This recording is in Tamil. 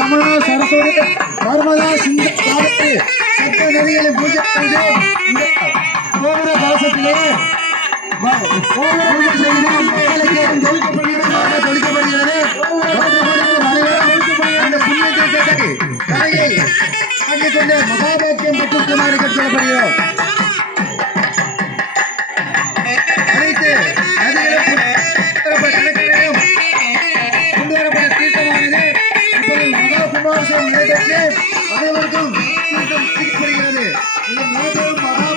யமுனா சரஸ்வதி நர்மதா சிந்த காலத்து சத்த நதிகளை பூஜை செய்து கோபுர கலசத்திலே கோபுர பூஜை செய்து ஜெயிக்கப்படும் பிறகு கரையை அங்கே கொண்ட மகாபாக்கியம் மற்றும் குமாரிகள் சொல்லப்படுகிறோம். அனைத்து நதிகளும் கொண்டு வரப்பட்ட அனைவருக்கும் தீர்த்தம்